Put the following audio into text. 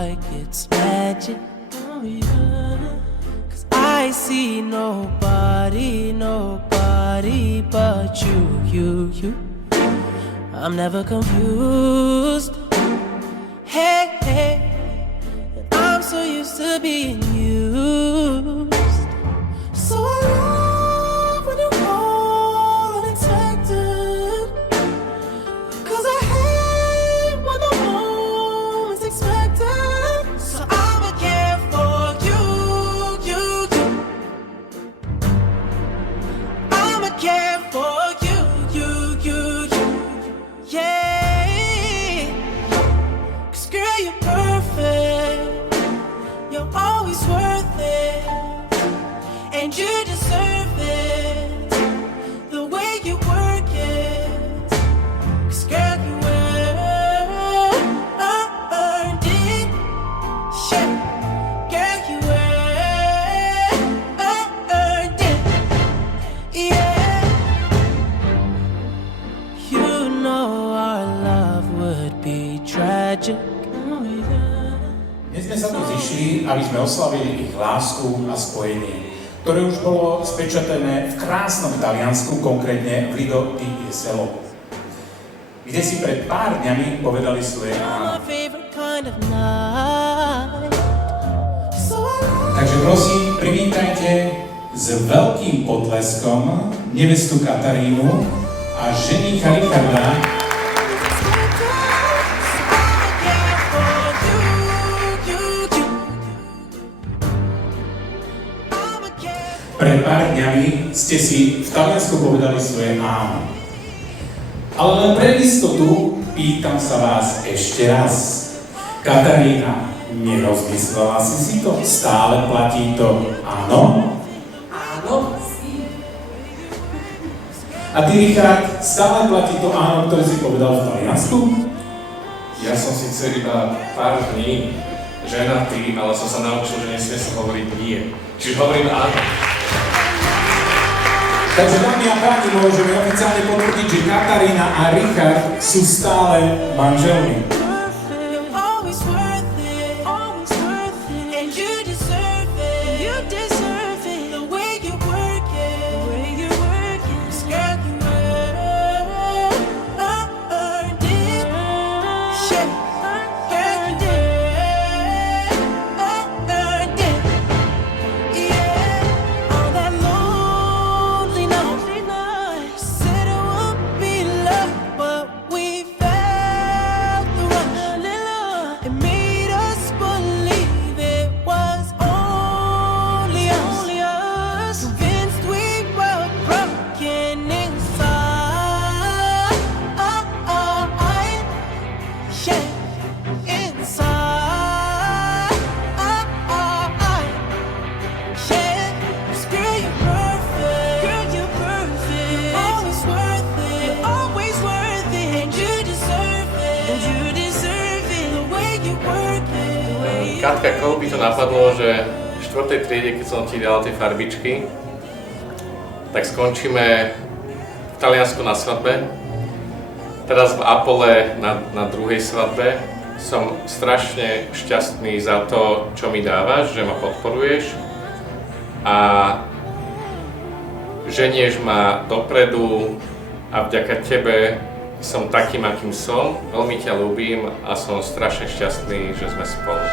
like it's magic. Oh yeah. 'Cause I see nobody but you. I'm never confused. Hey, I'm so used to being used. So I love when you call unexpected. 'Cause I hate when the moment's expected. So I'ma care for you. I'ma care for you. Yeah. 'Cause girl, you're perfect. You're always worth it. And you deserve it. The way you work it. 'Cause girl, you earned it. Yeah. Girl, you earned it. Yeah. You know our love would be tragic. Oh, yeah. Dnes sme sa tu zišli, aby sme oslavili ich lásku a spojenie, ktoré už bolo spečatené v krásnom Taliansku, konkrétne v Lido di Jesolo, kde si pred pár dňami povedali svoje áno. My favorite kind of night. Takže prosím, privítajte s veľkým potleskom nevestu Katarínu a ženícha Richarda. Pred pár dňami ste si v Taliansku povedali svoje áno. Ale len pre istotu pýtam sa vás ešte raz. Katarína, nerozmyslela si to? Stále platí to áno? Áno, si. A ty, Richard, stále platí to áno, ktoré si povedal v Taliansku? Ja som síce iba pár dní ženatý, ale som sa naučil, že nesmie sa hovoriť nie. Čiže hovorím áno. Takže dámy a páni, môžeme oficiálne potvrdiť, že Katarína a Richard sú stále manželmi. Katka, koho by to napadlo, že v 4. triede, keď som ti dal tie farbičky, tak skončíme v Taliansku na svadbe. Teraz v Apole na druhej svadbe. Som strašne šťastný za to, čo mi dávaš, že ma podporuješ a ženieš ma dopredu a vďaka tebe som takým, akým som. Veľmi ťa ľúbim a som strašne šťastný, že sme spolu.